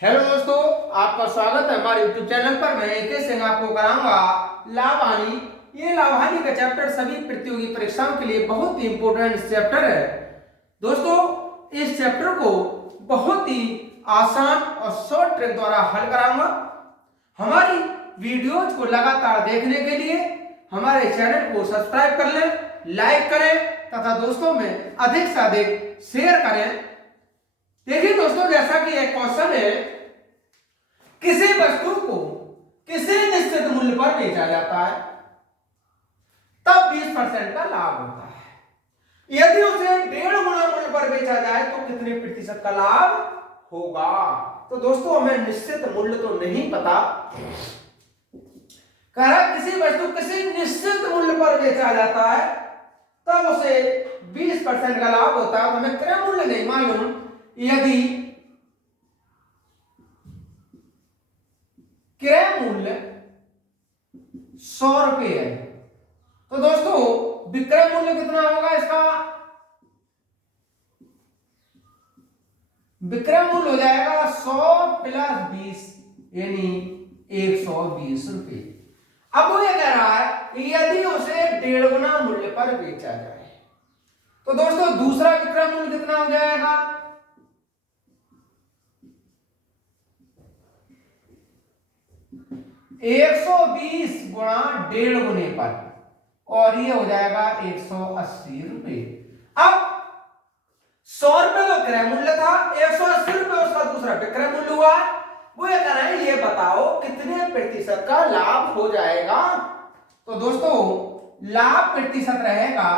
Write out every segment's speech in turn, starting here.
Hello दोस्तों, आपका स्वागत है हमारे YouTube चैनल पर। मैं AK सिंह आपको कराऊंगा लाभ हानि। ये लाभ हानि का चैप्टर सभी प्रतियोगी परीक्षाओं के लिए बहुत ही इंपॉर्टेंट चैप्टर है। दोस्तों, इस चैप्टर को बहुत ही आसान और शॉर्ट ट्रिक द्वारा हल कराऊंगा। हमारी वीडियोज को लगातार देखने के लिए हमारे चैनल को सब्सक्राइब कर लें, लाइक करें तथा दोस्तों में अधिक से अधिक शेयर करें। देखिए दोस्तों, जैसा कि एक क्वेश्चन है, किसी वस्तु को किसी निश्चित मूल्य पर बेचा जाता है तब 20% का लाभ होता है। यदि उसे 1.5 गुना मूल्य पर बेचा जाए तो कितने प्रतिशत का लाभ होगा। तो दोस्तों, हमें निश्चित मूल्य तो नहीं पता। कह रहा किसी वस्तु किसी निश्चित मूल्य पर बेचा जाता है तब उसे 20% का लाभ होता है। तो हमें क्रय मूल्य नहीं मालूम। यदि क्रय मूल्य 100 रुपये है तो दोस्तों विक्रय मूल्य कितना होगा इसका? विक्रय मूल्य हो जाएगा 100 + 20 यानी 120 रुपये। अब वो ये कह रहा है यदि उसे 1.5 गुना मूल्य पर बेचा जाए तो दोस्तों दूसरा विक्रय मूल्य कितना हो जाएगा? 120 गुणा 1.5 गुने पर, और ये हो जाएगा 180 रुपये। अब 100 रुपये का क्रय मूल्य था, 180 रुपये उसका दूसरा विक्रय मूल्य हुआ। वो ये कह रहे हैं ये बताओ कितने प्रतिशत का लाभ हो जाएगा। तो दोस्तों लाभ प्रतिशत रहेगा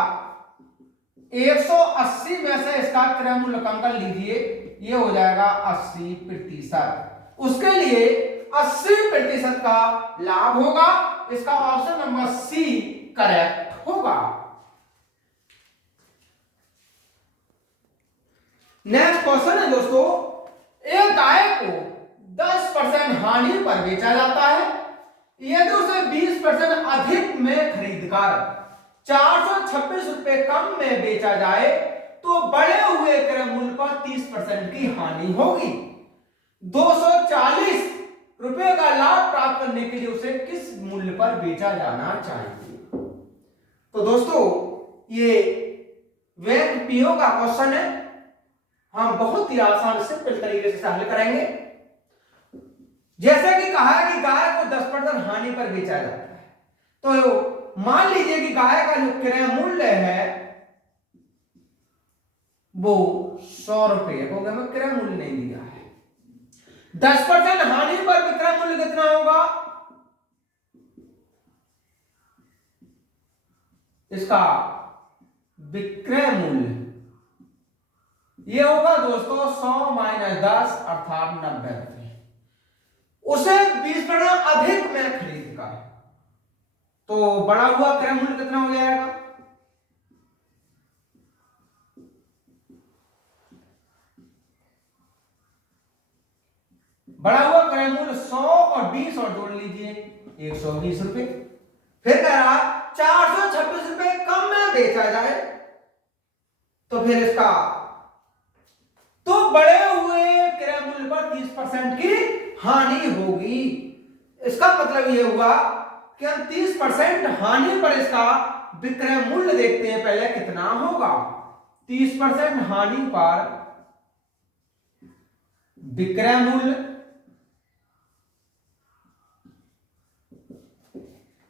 180 में से इसका क्रय मूल्य कम कर लीजिए, ये हो जाएगा 80%। उसके लिए 80% का लाभ होगा। इसका ऑप्शन नंबर सी करेक्ट होगा। नेक्स्ट क्वेश्चन है दोस्तों, एक गाय को 10% हानि पर बेचा जाता है यदि उसे 20% अधिक में खरीदकर 426 रुपए कम में बेचा जाए तो बढ़े हुए क्रय मूल्य पर 30% की हानि होगी। 240 रुपए का लाभ प्राप्त करने के लिए उसे किस मूल्य पर बेचा जाना चाहिए। तो दोस्तों ये वेद पीओ का क्वेश्चन है। हम बहुत ही आसान सिंपल तरीके से हल करेंगे। जैसे कि कहा है कि गाय को 10% हानि पर बेचा जाता है, तो मान लीजिए कि गाय का जो क्रय मूल्य है वो 100 रुपये है, क्योंकि हमें क्रय मूल्य नहीं दिया है। 10% हानि पर विक्रय मूल्य कितना होगा? इसका विक्रय मूल्य ये होगा दोस्तों 100 - 10 अर्थात 90 रुपये। उसे 20% अधिक में खरीद कर तो बढ़ा हुआ क्रय मूल्य कितना हो जाएगा? बढ़ा हुआ क्रय मूल्य 100 और 20 और जोड़ लीजिए 120 रुपए। फिर कह रहा 426 रुपए कम में बेचा जाए तो फिर इसका तो बढ़े हुए क्रय मूल्य पर 30% की हानि होगी। इसका मतलब यह हुआ कि हम 30% हानि पर इसका विक्रय मूल्य देखते हैं पहले कितना होगा। 30% हानि पर विक्रय मूल्य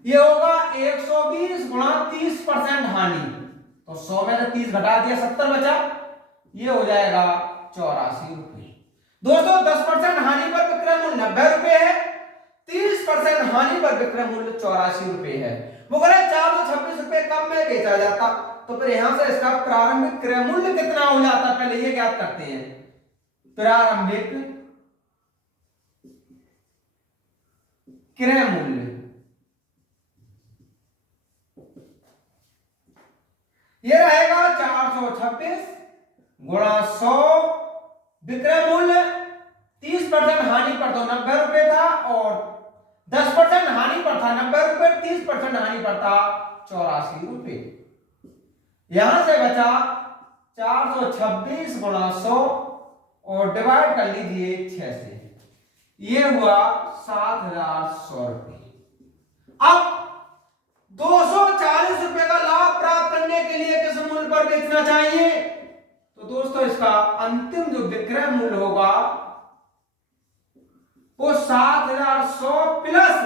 ये होगा 120 गुणा 30% हानि, तो 100 में से 30 घटा दिया 70 बचा, ये हो जाएगा 84 रुपये। दोस्तों 10% हानि पर विक्रय मूल्य 90 रुपये है, 30% हानि पर विक्रय मूल्य 84 रुपये है। वो कह रहे 426 रुपये कम में बेचा जाता, तो फिर यहां से इसका प्रारंभिक क्रय मूल्य कितना हो जाता, पहले ये ज्ञात करते हैं। प्रारंभिक क्रय मूल्य ये रहेगा 426 गुणा 100 विक्रय मूल्य 30% हानि पर तो 90 रुपए था और 10% हानि पर था 90 रुपए, 30% हानि पर था 84 रुपए। यहां से बचा 426 गुणा 100 और डिवाइड कर लीजिए 6 से। ये हुआ 7,100 रुपये। अब 240 रुपए का लाभ प्राप्त करने के लिए किस मूल्य पर बेचना चाहिए? तो दोस्तों इसका अंतिम जो विक्रय मूल्य होगा वो 7,100 प्लस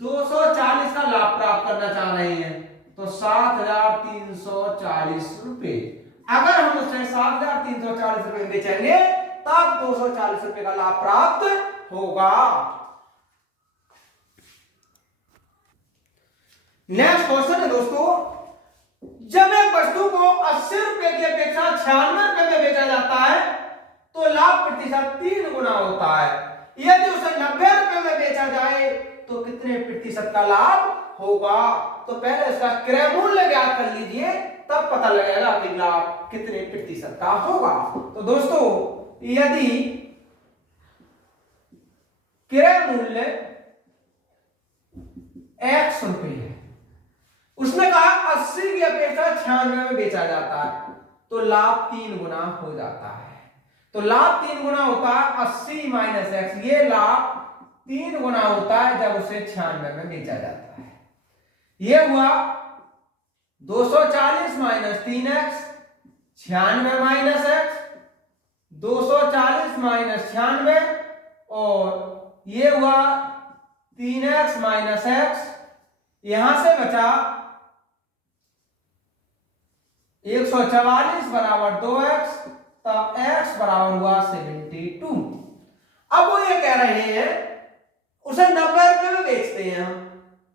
240 का लाभ प्राप्त करना चाह रहे हैं, तो 7,340 रुपए। अगर हम उसे 7,340 रुपए बेचेंगे तब 240 रुपए का लाभ प्राप्त होगा। नेक्स्ट क्वेश्चन है दोस्तों, जब एक वस्तु को 80 रुपए की अपेक्षा 96 रुपए में बेचा जाता है तो लाभ प्रतिशत 3 गुना होता है। यदि उसे 90 रुपए में बेचा जाए तो कितने प्रतिशत का लाभ होगा? तो पहले इसका क्रय मूल्य ज्ञात कर लीजिए, तब पता लगेगा कि लाभ कितने प्रतिशत का होगा। तो दोस्तों यदि क्रय मूल्य x रुपए है, उसने कहा 80 की अपेक्षा 96 में बेचा जाता है तो लाभ 3 गुना हो जाता है। तो लाभ 3 गुना होता है 80 माइनस x, ये लाभ 3 गुना होता है जब उसे 96 में बेचा जाता है। ये हुआ 240 minus 3x, 96 minus x, 240 minus 96, और ये हुआ 3x माइनस x, यहां से बचा 144 बराबर 2x, तब x बराबर हुआ 72। अब वो ये कह रहे हैं उसे 90 रुपए में बेचते हैं हम,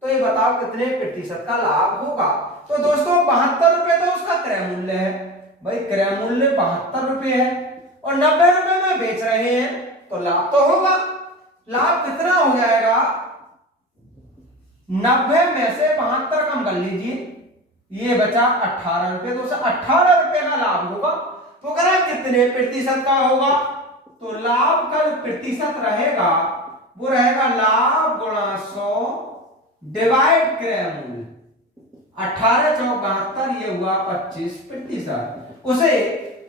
तो ये बताओ कितने प्रतिशत का लाभ होगा? तो दोस्तों 72 रुपए तो उसका क्रय मूल्य है, भाई क्रय मूल्य 72 रुपए है और 90 रुपए में बेच रहे हैं तो लाभ तो होगा। लाभ कितना हो जाएगा? 90 में से 72 कम कर लीजिए, ये बचा 18 रुपए, तो उसे 18 रुपए का लाभ होगा। तो कह कितने प्रतिशत का होगा? तो लाभ का जो प्रतिशत रहेगा वो रहेगा लाभ गुणा 100 डिवाइड क्रय मूल्य, 18 चौक 72, ये हुआ 25%। उसे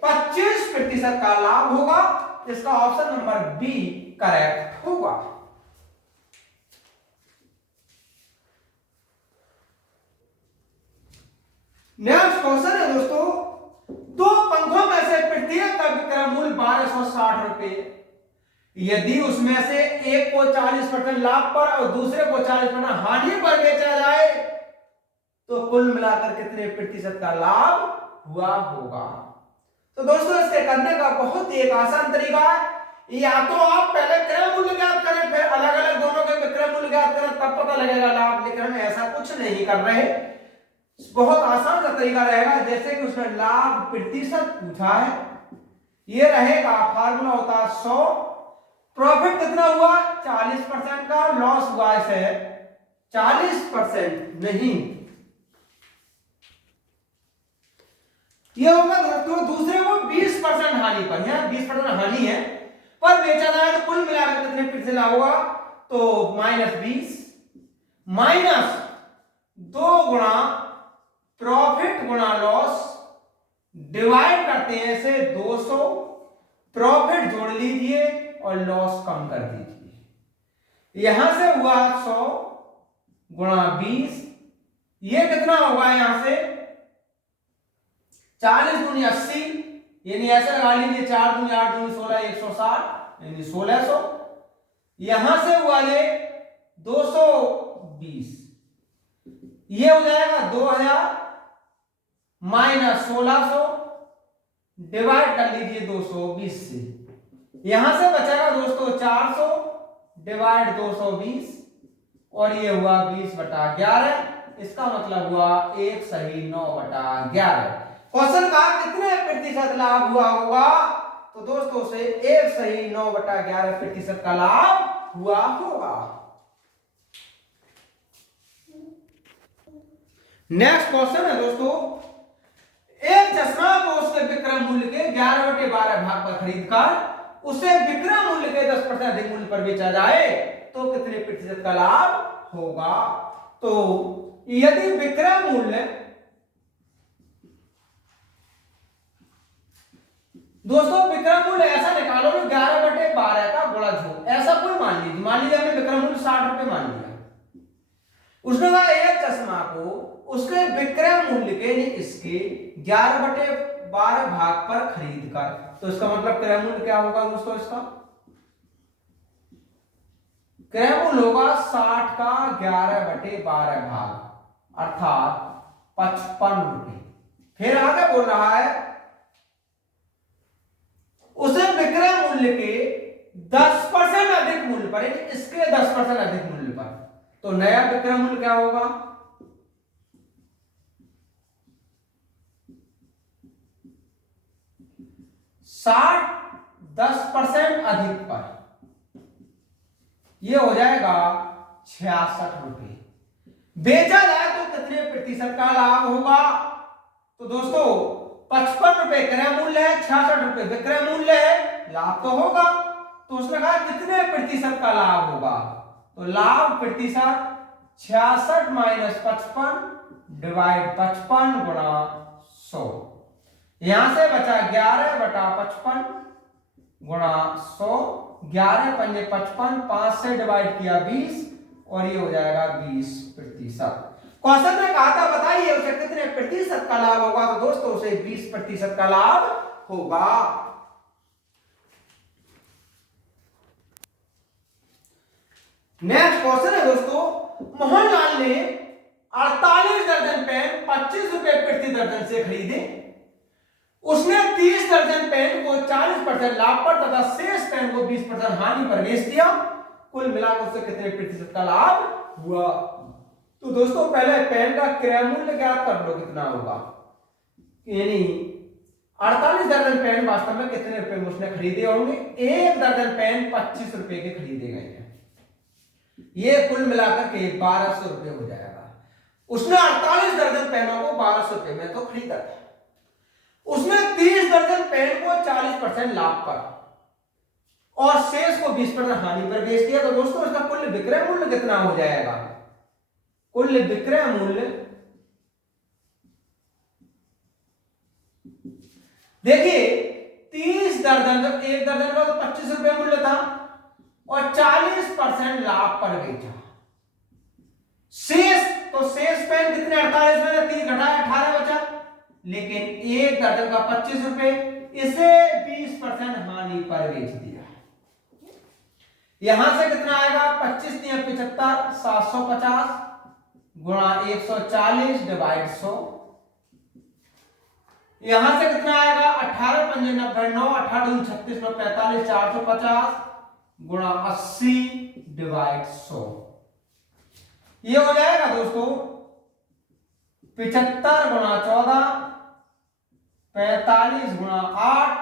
25% का लाभ होगा। इसका ऑप्शन नंबर बी करेक्ट होगा। नेक्स्ट क्वेश्चन है दोस्तों, दो पंखों में से प्रत्येक का विक्रय मूल्य 1260 रुपए, यदि उसमें से एक को 40% लाभ पर और दूसरे को 40% हानि पर बेचा जाए तो कुल मिलाकर कितने प्रतिशत का लाभ हुआ होगा? तो दोस्तों इसके करने का बहुत ही एक आसान तरीका है, या तो आप पहले क्रय मूल्य ज्ञात करें फिर अलग अलग दोनों के विक्रय मूल्य ज्ञात करें, तब पता लगेगा लाभ, लेकिन हम ऐसा कुछ नहीं कर रहे। बहुत आसान सा तरीका रहेगा, जैसे कि उसने लाभ प्रतिशत पूछा है, ये रहेगा फार्मूला होता है 100, प्रॉफिट कितना हुआ 40% का, लॉस हुआ इसे 40% नहीं, ये होगा दोस्तों दूसरे को 20% हानि पर, यहाँ 20% हानि है पर बेचा जाए तो कुल मिलाकर कितने प्रतिशत लाभ होगा? तो -20 माइनस 2 गुणा प्रॉफिट गुणा लॉस डिवाइड करते हैं इसे 200, प्रॉफिट जोड़ लीजिए और लॉस कम कर दीजिए, यहां से हुआ 100 गुणा 20, ये कितना होगा? यहां से 40 दूनी 80, यानी ऐसे लगा लीजिए 4 दूनी 8 दूनी 16, 160 यानी 1600, यहां से हुआ ये 220, ये हो जाएगा 2000 माइनस 1600 डिवाइड कर लीजिए 220 से, यहां से बचेगा दोस्तों 400 डिवाइड 220 और ये हुआ 20/11, इसका मतलब हुआ 1 सही 9/11। क्वेश्चन का कितने प्रतिशत लाभ हुआ होगा? तो दोस्तों से 1 सही 9/11% का लाभ हुआ होगा। नेक्स्ट क्वेश्चन है दोस्तों, एक चश्मा को उसके विक्रय मूल्य के 11/12 भाग पर खरीदकर उसे विक्रय मूल्य के 10% अधिक मूल्य पर बेचा जाए तो कितने प्रतिशत का लाभ होगा? तो यदि विक्रय मूल्य दोस्तों विक्रय मूल्य ऐसा निकालो 11/12 का गुणज हो, ऐसा कोई मान रुपए मान लिया। उसने कहा एक चश्मा को उसके विक्रय मूल्य के यानी इसके 11/12 भाग पर खरीद कर, तो इसका मतलब क्रय मूल्य क्या होगा दोस्तों, इसका क्रय मूल्य होगा 60 का 11/12 भाग अर्थात 55 रुपए। फिर आगे बोल रहा है उसे विक्रय मूल्य के 10% अधिक मूल्य पर, यानी इसके 10% अधिक मूल्य पर, तो नया विक्रय मूल्य क्या होगा, 60 10% अधिक पर, यह हो जाएगा 66 रुपए। बेचा जाए तो कितने प्रतिशत का लाभ होगा, तो दोस्तों 55 रुपए क्रय मूल्य है, 66 रुपए विक्रय मूल्य है, लाभ तो होगा। तो उसने कहा कितने प्रतिशत का लाभ होगा, तो लाभ प्रतिशत 66 माइनस 55 डिवाइड 55 गुणा 100। यहां से बचा 11/55 गुणा 100, 11 पंजे 55, 5 से डिवाइड किया 20 और ये हो जाएगा 20%। क्वेश्चन में कहा था बताइए उसे कितने प्रतिशत का लाभ होगा, तो दोस्तों उसे 20% का लाभ होगा। नेक्स्ट क्वेश्चन है दोस्तों, मोहनलाल ने 48 दर्जन पेन 25 रुपए प्रति दर्जन से खरीदे। उसने 30 दर्जन पेन को 40% लाभ पर तथा शेष पेन को 20% हानि पर बेच दिया। कुल मिलाकर उससे कितने प्रतिशत का लाभ हुआ, तो दोस्तों पहले पेन का क्रय मूल्य ज्ञात कर लो कितना होगा, यानी 48 दर्जन पेन वास्तव में कितने रुपए में उसने खरीदे होंगे, एक दर्जन पेन 25 रुपए के खरीदे गए हैं, ये कुल मिलाकर के 1200 रुपए हो जाएगा। उसने 48 दर्जन पेनों को 1200 रुपए में तो खरीदा था। उसने 30 दर्जन पेन को 40% लाभ पर और शेष को 20% हानि पर बेच दिया, तो दोस्तों इसका कुल विक्रय मूल्य कितना हो जाएगा, कुल विक्रय मूल्य देखिए 30 दर्जन, जब एक दर्जन का तो 25 रुपए मूल्य था और 40% लाभ पर बेचा। शेष तो शेष पेन कितने 48 में 30 घटाया 18 बचा, लेकिन एक दर्जन का 25 रुपए, इसे 20% हानि पर बेच दिया। यहां से कितना आएगा 25 × 75 750 गुणा 140 डिवाइड 100। यहां से कितना आएगा 18 पंजे 90 9 18 36 45 450 गुणा 80 डिवाइड 100। ये हो जाएगा दोस्तों 75 गुणा 14 45 गुणा 8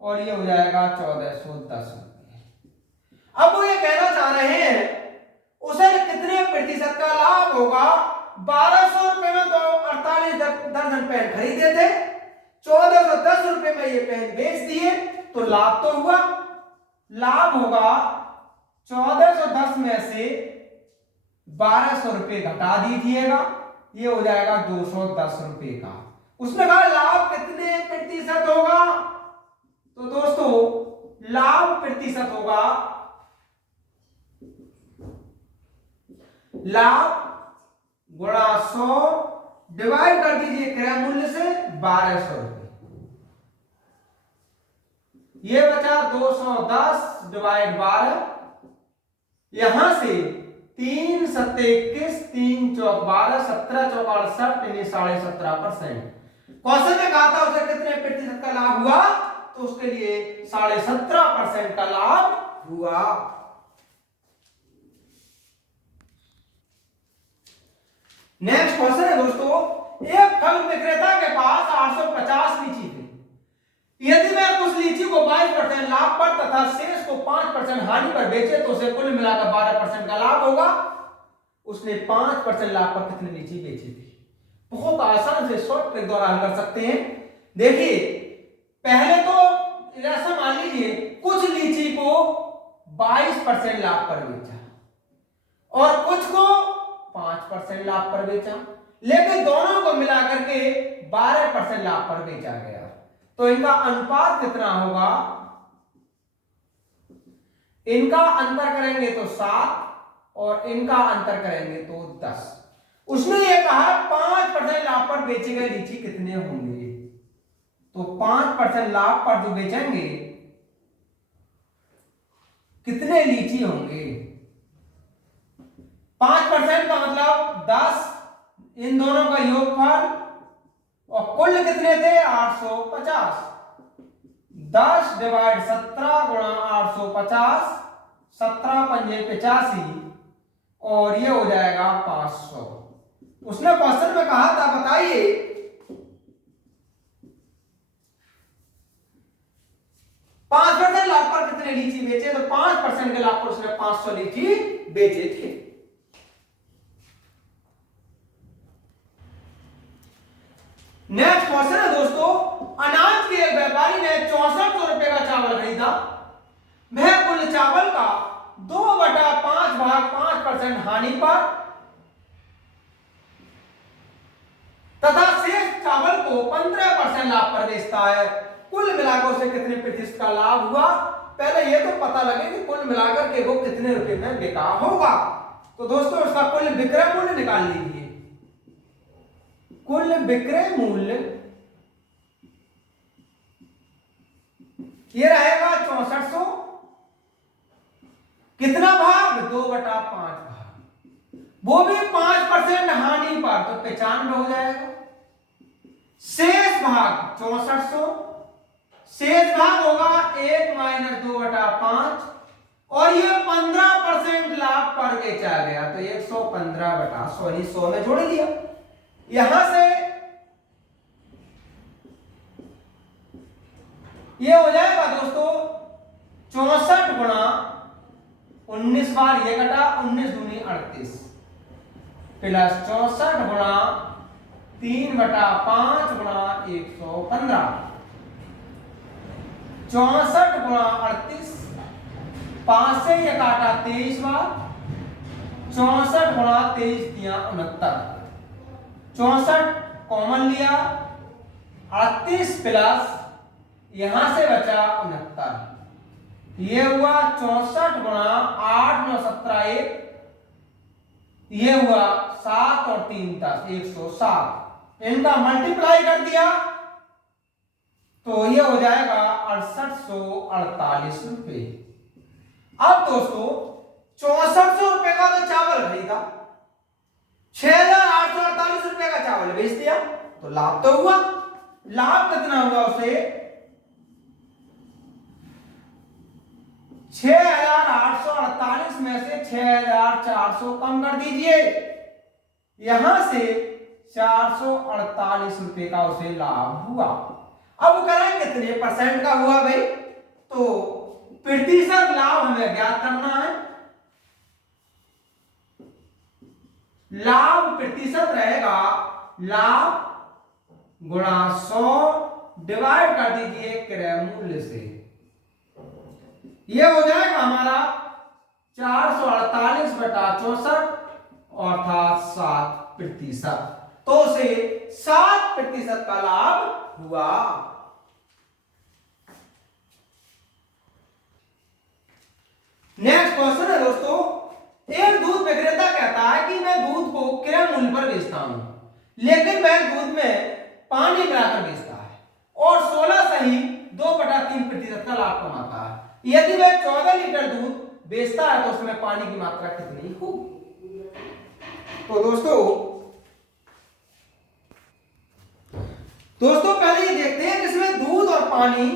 और ये हो जाएगा 1410 रुपए। अब वो ये कहना चाह रहे हैं उसे कितने प्रतिशत का लाभ होगा, 1200 रुपए में तो 48 दर्जन पेन खरीदे थे, 1410 रुपए में ये पेन बेच दिए, तो लाभ तो हुआ। लाभ होगा 1410 में से 1200 रुपए घटा दीजिएगा, ये हो जाएगा 210 रुपए का। उसने कहा लाभ कितने प्रतिशत होगा, तो दोस्तों लाभ प्रतिशत होगा, लाभ गुणा 100 डिवाइड कर दीजिए क्रय मूल्य से 1200 रुपए, ये बचा 210 डिवाइड 12। यहां से 3 7 21 3 चौक 12 17 चौक 68 यानी 17.5%। क्वेश्चन में कहा था उसे कितने प्रतिशत का लाभ हुआ, तो उसके लिए 17.5% का लाभ हुआ। नेक्स्ट क्वेश्चन है दोस्तों, एक फल विक्रेता के पास 850 लीची थी। यदि वह कुछ लीची को 22% लाभ पर तथा शेष को 5% हानि पर बेचे तो उसे कुल मिलाकर 12% का लाभ होगा। उसने 5% लाभ पर कितनी लीची बेची थी, बहुत आसान से शॉर्ट ट्रिक द्वारा हल कर सकते हैं। देखिए पहले तो ऐसा मान लीजिए कुछ लीची को 22% लाभ पर बेचा और कुछ को 5% लाभ पर बेचा, लेकिन दोनों को मिलाकर के 12% लाभ पर बेचा गया, तो इनका अनुपात कितना होगा, इनका अंतर करेंगे तो 7 और इनका अंतर करेंगे तो 10। उसने ये कहा 5% लाभ पर बेचे गए लीची कितने होंगे। तो 5% लाभ पर जो बेचेंगे कितने लीची होंगे। 5% का मतलब 10, इन दोनों का योगफल, और कुल कितने थे 850। 10 डिवाइड 17 गुणा 850, 17 पंजे 85, और ये हो जाएगा 500। उसने क्वेश्चन में कहा था बताइए 5% लाभ पर कितने लीची बेचे। तो 5% के लाभ पर उसने 500 लीची बेचे थे। नेक्स्ट क्वेश्चन है दोस्तों, अनाज के एक व्यापारी ने 6400 रुपए का चावल खरीदा। वह कुल चावल का 2/5 भाग 5% हानि पर तथा शेष चावल को 15% लाभ पर बेचता है। कुल मिलाकर उसे कितने प्रतिशत का लाभ हुआ। पहले ये तो पता लगे कि कुल मिलाकर के वो कितने रुपए में बिका होगा। तो दोस्तों उसका कुल विक्रय मूल्य निकाल लीजिए। कुल विक्रय मूल्य ये रहेगा 6400, कितना भाग 2/5 भाग, वो भी 5% हानि पर, तो 95 हो जाएगा। शेष भाग 6400, शेष भाग होगा 1 - 2/5, और ये 15% लाभ पर बेचा गया, तो 115/100 में जोड़ दिया। यहां से ये हो जाएगा दोस्तों 64 गुणा 19 बार ये घटा, 19 दूनी 38, प्लस 64 गुणा 3/5 गुणा 115, 64 गुणा 38, 5 से ये काटा 23 बार, 64 गुणा 23 दिया 69, 64 कॉमन लिया, 38 प्लस यहां से बचा 69, ये हुआ 64 गुणा 8 9 17 1, ये हुआ 7 और 3 10 107, इनका मल्टीप्लाई कर दिया तो ये हो जाएगा 6848 रुपए। अब दोस्तों 6400 रुपए का तो चावल खरीदा, 6848 रुपए का चावल बेच दिया, तो लाभ तो हुआ। लाभ कितना हुआ उसे 6848 में से 6400 कम कर दीजिए, यहां से 448 रुपए का उसे लाभ हुआ। अब वो कह रहे हैं कितने परसेंट का हुआ भाई, तो प्रतिशत लाभ हमें ज्ञात करना है। लाभ प्रतिशत रहेगा लाभ गुणा 100 डिवाइड कर दीजिए क्रय मूल्य से, ये हो जाएगा हमारा 448/64 अर्थात 7%, तो उसे 7% का लाभ हुआ। नेक्स्ट क्वेश्चन है दोस्तों, एक दूध विक्रेता कहता है कि मैं दूध को क्रय मूल्य पर बेचता हूं, लेकिन वह दूध में पानी मिलाकर बेचता है और 16 सही 2/3% का लाभ कमाता है। यदि वह 14 लीटर दूध बेचता है तो उसमें पानी की मात्रा कितनी होगी। तो दोस्तों पहले ये देखते हैं कि इसमें दूध और पानी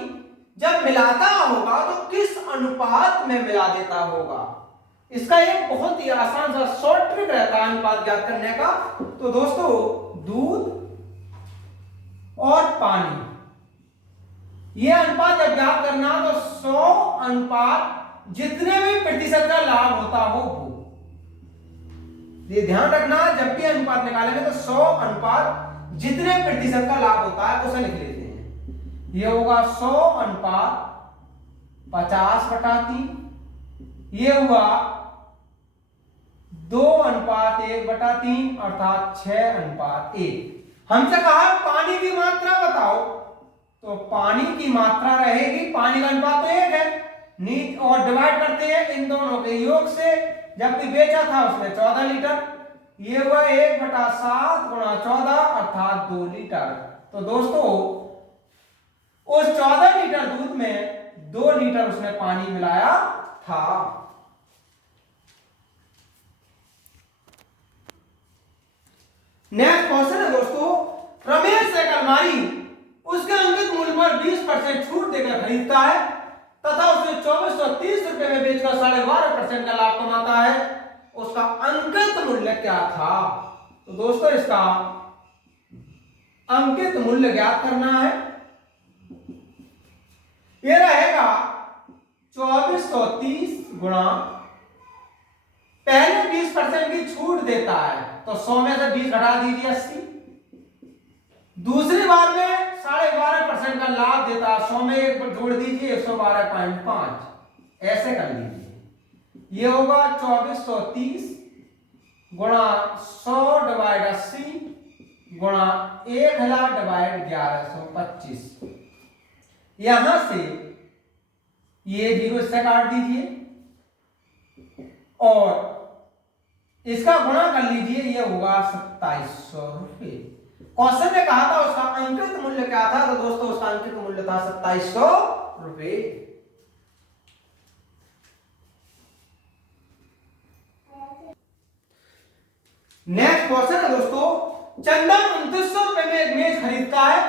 जब मिलाता होगा तो किस अनुपात में मिला देता होगा। इसका एक बहुत ही आसान सा शॉर्ट ट्रिक रहता है अनुपात ज्ञात करने का। तो दोस्तों दूध और पानी ये अनुपात जब ज्ञात करना तो 100 अनुपात जितने भी प्रतिशत का लाभ होता हो वो, ये ध्यान रखना जब भी अनुपात निकालेंगे तो 100 अनुपात जितने प्रतिशत का लाभ होता है उसे लिख लेते हैं। ये होगा 100 अनुपात 50/3, ये हुआ 2:1/3 अर्थात 6:1। हमसे कहा पानी की मात्रा बताओ, तो पानी की मात्रा रहेगी, पानी का अनुपात तो 1 है, नीचे और डिवाइड करते हैं इन दोनों के योग सहयोग से जबकि बेचा था उसने 14 लीटर, ये हुआ 1/7 गुणा 14 अर्थात 2 लीटर। तो दोस्तों उस 14 लीटर दूध में 2 लीटर उसने पानी मिलाया था। नेक्स्ट क्वेश्चन है दोस्तों, रमेश एक अलमारी उसके अंकित मूल्य पर 20% छूट देकर खरीदता है तथा उसे 2430 रुपए में बेचकर 12.5% का लाभ कमाता है, उसका अंकित मूल्य क्या था? तो दोस्तों इसका अंकित मूल्य ज्ञात करना है। ये रहेगा 2430 गुणा, पहले 20% की छूट देता है तो 100 में से 20 घटा दीजिए 80, दूसरी बार में 12.5% का लाभ देता है, 100 में एक जोड़ दीजिए 112.5, ऐसे कर लीजिए। ये होगा 2430 गुणा 100 डिवाइड 80 गुणा 1000 डिवाइड 1125। यहां से ये 0 से काट दीजिए और इसका गुणा कर लीजिए, ये होगा 2700 रुपये। क्वेश्चन ने कहा था उसका अंकित मूल्य क्या था, तो दोस्तों उसका अंकित मूल्य था 2700 रुपये। नेक्स्ट क्वेश्चन है दोस्तों, चंदन 2900 रुपए में एक मेज खरीदता है,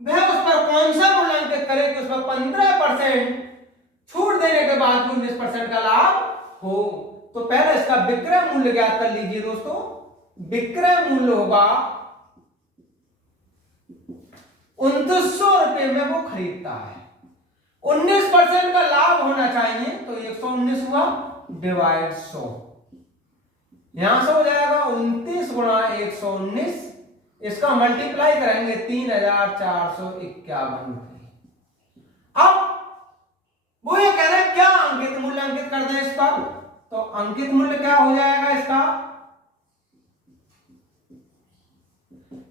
वह उस पर कौन सा मूल्यांकित करे कि उसमें 15% छूट देने के बाद 19% का लाभ हो? तो पहले इसका विक्रय मूल्य ज्ञात कर लीजिए दोस्तों। विक्रय मूल्य होगा 2900 रुपए में वो खरीदता है, 19% का लाभ होना चाहिए तो 119 हुआ डिवाइड 100, यहां से हो जाएगा 29 गुणा 119, इसका मल्टीप्लाई करेंगे 3451 रुपए। अब वो ये कह रहे हैं क्या अंकित मूल्य अंकित कर दें इस पर, तो अंकित मूल्य क्या हो जाएगा इसका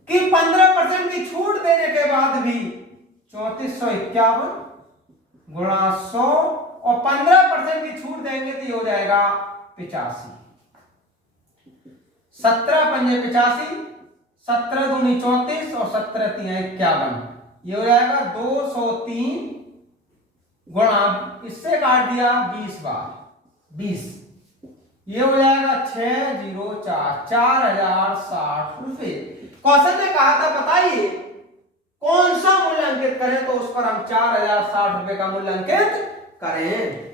कि 15% की छूट देने के बाद भी 3451 गुणा 100 और 15% की छूट देंगे तो ये हो जाएगा 85, 17 पंजे 85, 17 दूनी 34 और 17 तिया 51, ये हो जाएगा 203 गुणा, इससे काट दिया 20 बार 20, ये हो जाएगा 604 4060 रुपए। क्वेश्चन ने कहा था बताइए कौन सा मूल्यांकित करें, तो उस पर हम 4060 रुपए का मूल्यांकित करें।